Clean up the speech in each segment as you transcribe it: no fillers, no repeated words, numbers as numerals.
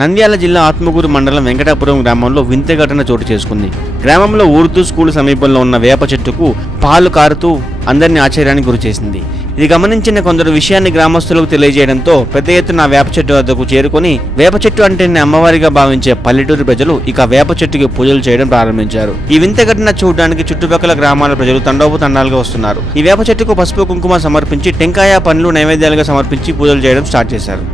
నంద్యాల జిల్లా ఆత్మకూరు మండలం వెంకటాపురం గ్రామంలో వింత ఘటన చోటు చేసుకుంది. గ్రామంలో ఉర్దూ స్కూల్ సమీపంలో ఉన్న వేప చెట్టుకు పాలు కారుతూ అందరినీ ఆశ్చర్యానికి గురిచేసింది. ఇది గమనించిన కొందరు విషయాన్ని గ్రామస్తులకు తెలియజేయడంతో పెద్ద ఎత్తున వేప చెట్టు వద్దకు చేరుకొని వేప చెట్టు అంటేనే అమ్మవారిగా భావించే పల్లెటూరు ప్రజలు ఇక వేప చెట్టుకి పూజలు చేయడం ప్రారంభించారు. ఈ వింత ఘటన చూడడానికి చుట్టుపక్కల గ్రామాల ప్రజలు తండోపతండాలుగా వస్తున్నారు. ఈ వేప చెట్టుకు పసుపు కుంకుమ సమర్పించి టెంకాయ పండ్లు నైవేద్యాలుగా సమర్పించి పూజలు చేయడం స్టార్ట్ చేశారు.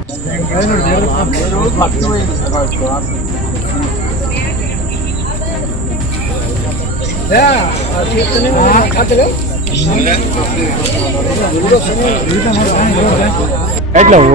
ఎట్లా వేప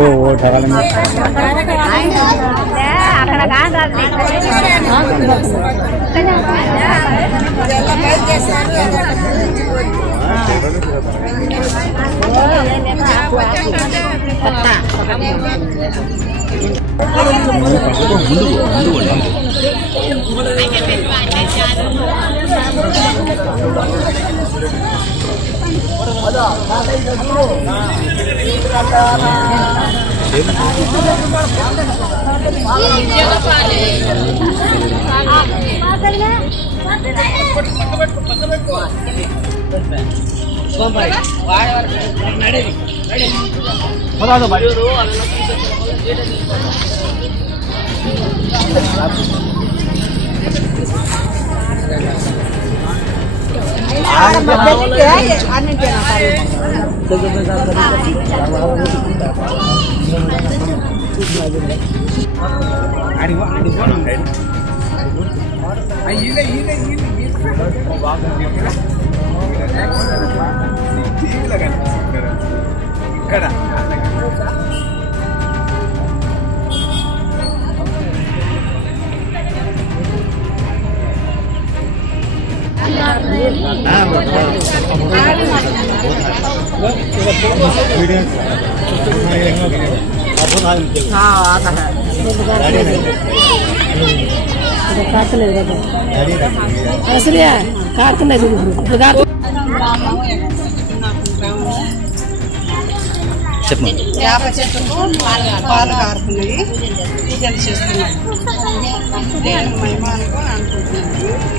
చెట్టుకు పాలు కారుతున్నాయి, పూజలు చేస్తున్నాయి. దేవుని మహిమానుకో అనుకుంటున్నాను.